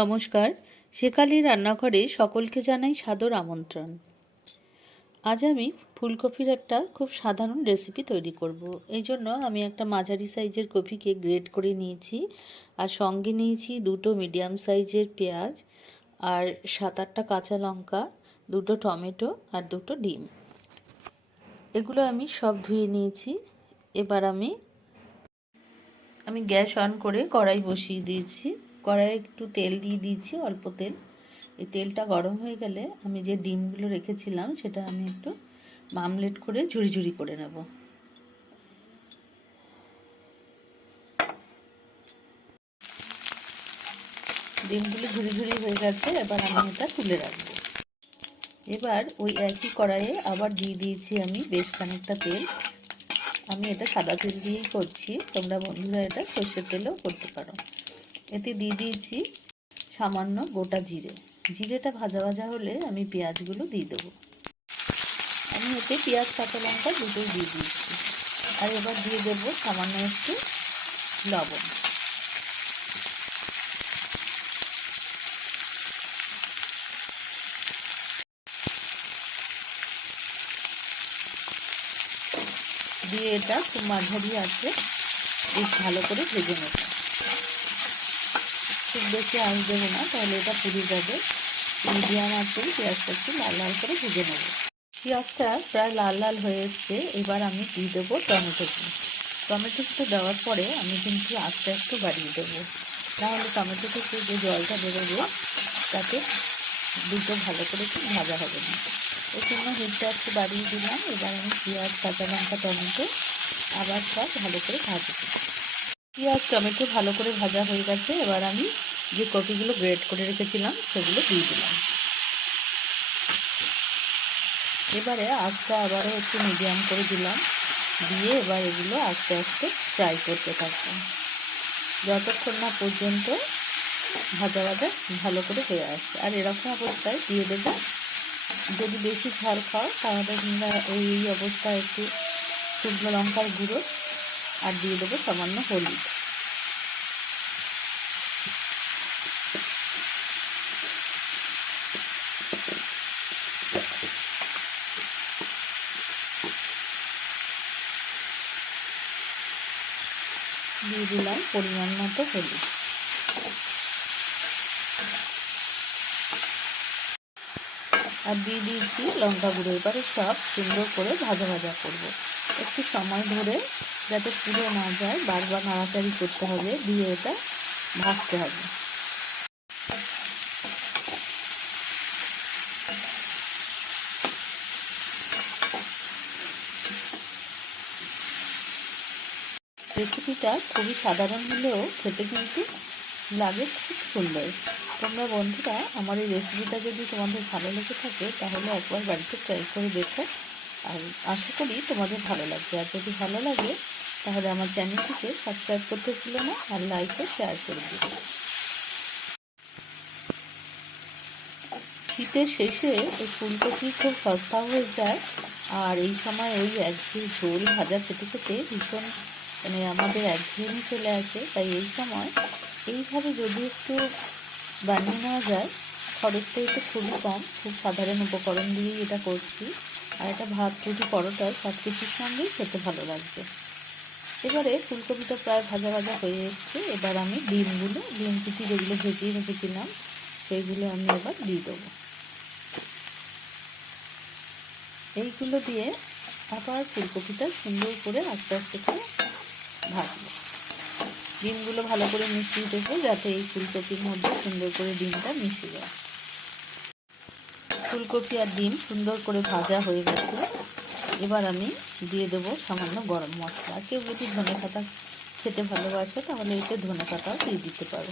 নমস্কার, শেখালি রান্নাঘরে সকলকে জানাই সাদর আমন্ত্রণ। আজ আমি ফুলকপির একটা খুব সাধারণ রেসিপি তৈরি করব। এই জন্য আমি একটা মাঝারি সাইজের কপিকে গ্রেট করে নিয়েছি, আর সঙ্গে নিয়েছি দুটো মিডিয়াম সাইজের পেঁয়াজ, আর 7-8টা কাঁচা লঙ্কা, দুটো টমেটো আর দুটো ডিম। এগুলো আমি সব ধুয়ে নিয়েছি। এবার আমি গ্যাস অন করে কড়াই বসিয়ে দিয়েছি। কড়াইয়ে একটু তেল দিয়ে দিয়েছি, অল্প তেল। এই তেলটা গরম হয়ে গেলে আমি যে ডিমগুলো রেখেছিলাম সেটা আমি একটু আমলেট করে ঝুরি ঝুরি করে নেব। ডিমগুলো ঝুরি ঝুরি হয়ে গেছে, এবার আমি এটা তুলে রাখবো। এবার ওই একই কড়াইয়ে আবার দিয়ে দিয়েছি আমি বেশ খানিকটা তেল। আমি এটা সাদা তেল দিয়েই করছি, তোমরা বন্ধুরা এটা সর্ষের তেলেও করতে পারো। এতে দিয়ে দিয়েছি সামান্য গোটা জিরে। জিরেটা ভাজা ভাজা হলে আমি পেঁয়াজগুলো দিয়ে দেবো। আমি এতে পেঁয়াজ কাঁচা লঙ্কা দুটোই দিয়ে দিয়েছি। আর এবার দিয়ে দেবো সামান্য একটু লবণ। দিয়ে এটা খুব মাঝারি আছে বেশ ভালো করে ভেজে নেব। খুব বেশি আঁচ দেবো না, তাহলে এটা পুড়ে যাবে। মিডিয়াম আছে পেঁয়াজটা একটু লাল লাল করে ভেজে নেব। পেঁয়াজটা প্রায় লাল লাল হয়ে এসছে। এবার আমি দিয়ে দেবো টমেটোটা দেওয়ার পরে আমি কিন্তু আস্তে একটু বাড়িয়ে দেবো, নাহলে টমেটো থেকে যে জলটা বেরোবে তাতে দুটো ভালো করে একটু ভাজা হবে না। ওই জন্য হিটটা একটু বাড়িয়ে দিলাম। এবার আমি পেঁয়াজ কাঁচা লঙ্কা টমেটো আবার সব ভালো করে ভাজবো। পেঁয়াজ টমেটো ভালো করে ভাজা হয়ে গেছে। এবার আমি যে কপিগুলো গ্রেট করে রেখেছিলাম সেগুলো দিয়ে দিলাম। এবারে আঁচটা আবারও একটু মিডিয়াম করে দিলাম, দিয়ে এবার এগুলো আস্তে আস্তে ফ্রাই করতে থাকবো যতক্ষণ না পর্যন্ত ভাজা ভাজা ভালো করে হয়ে আসছে। আর এরকম অবস্থায় দিয়ে দেবো, যদি বেশি ঝাল খাও তাহলে তোমরা এই অবস্থায় একটু শুকনো লঙ্কার গুঁড়ো আর দিয়ে দেবো সামান্য হলুদ। দিয়ে দিলাম পরিমাণ মতো হলুদ। আর দিয়ে দিয়েছি লঙ্কা গুঁড়ো। এবারে সব সুন্দর করে ভাজা ভাজা করব। একটু সময় ধরে যাতে পুড়ে না যায়, বারবার নাড়াচাড়ি করতে হবে, দিয়ে এটা ভাজতে হবে। রেসিপিটা খুবই সাধারণ হলেও খেতে কিন্তু লাগে খুব সুন্দর। তোমরা বন্ধুরা আমার এই রেসিপিটা যদি তোমাদের ভালো লেগে থাকে তাহলে একবার বাড়িতে ট্রাই করে দেখো, আর আশা করি তোমাদের ভালো লাগবে। আর যদি ভালো লাগে তাহলে আমার চ্যানেলটিকে সাবস্ক্রাইব করতে ভুলো না, আর লাইক ও শেয়ার করে দিও। শীতের শেষে এই ফুলকপি খুব সস্তা হয়ে যায়, আর এই সময় ওই একঘেয়ে ঝোল ভাজা খেতে খেতে ভীষণ আমাদের একঘেয়েমি চলে আসে। তাই এই সময় এইভাবে যদি একটু বানিয়ে নেওয়া যায়, খরচটা একটু খুবই কম, খুব সাধারণ উপকরণ দিয়েই এটা করছি। আর এটা ভাত রুটি পরোটা সব কিছুর সঙ্গেই খেতে ভালো লাগবে। এবারে ফুলকপিটা প্রায় ভাজা ভাজা হয়ে এসছে। এবার আমি ডিম কুচি যেগুলো ভেজিয়ে রেখেছিলাম সেইগুলো আমি এবার দিয়ে দেবো। এইগুলো দিয়ে আবার ফুলকপিটা সুন্দর করে আস্তে আস্তে করে ভাজবো। ডিমগুলো ভালো করে মিশিয়ে দেবো যাতে এই ফুলকপির মধ্যে সুন্দর করে ডিমটা মিশে যায়। ফুলকপি আর ডিম সুন্দর করে ভাজা হয়ে গেছে। এবার আমি দিয়ে দেবো সামান্য গরম মশলা। কেউ যদি ধনেপাতা খেতে ভালোবাসে তাহলে এতে ধনেপাতাও দিয়ে দিতে পারো।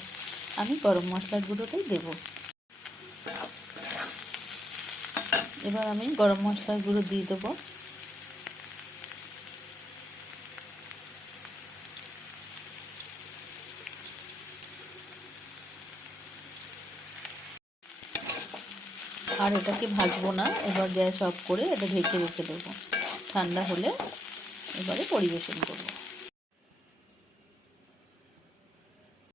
আমি গরম মশলার গুঁড়োটাই দেবো। এবার আমি গরম মশলার গুঁড়ো দিয়ে দেবো। আর এটাকে ভাজবো না, এবার গ্যাস অফ করে এটা ঢেকে রেখে দেবো। ঠান্ডা হলে এবারে পরিবেশন করবো।